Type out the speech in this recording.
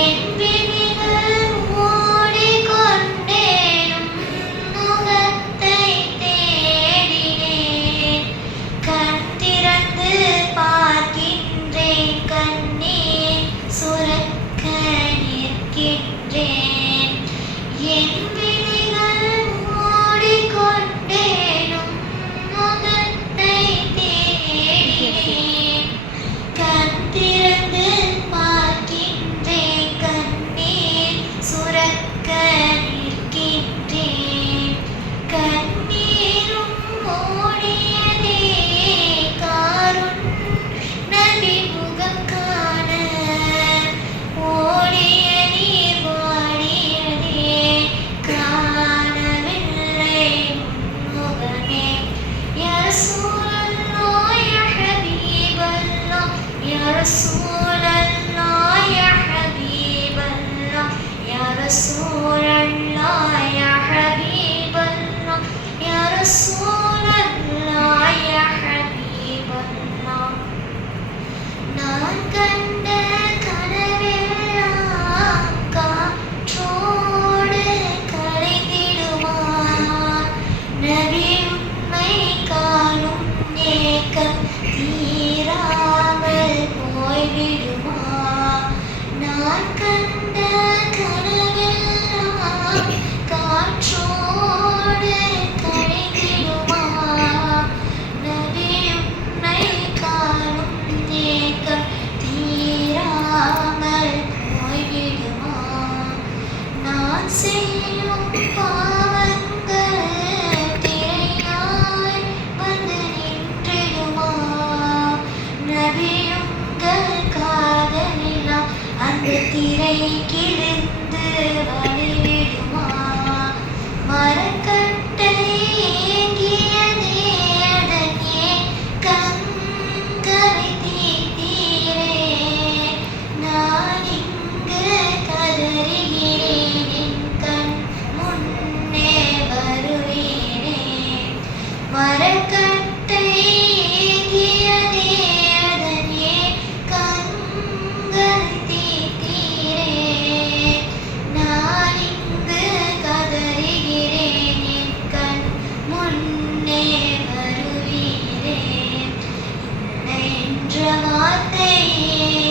Yeah. Yes. Yeah, கிழித்து வழியிடுமா மரக்கட்டை ஏங்கியதேடனே கங்கரை தீத்தீரே. நான் இங்கு கதறுகிறேன் என் கண் முன்னே வருவேனே. மரக்க عليه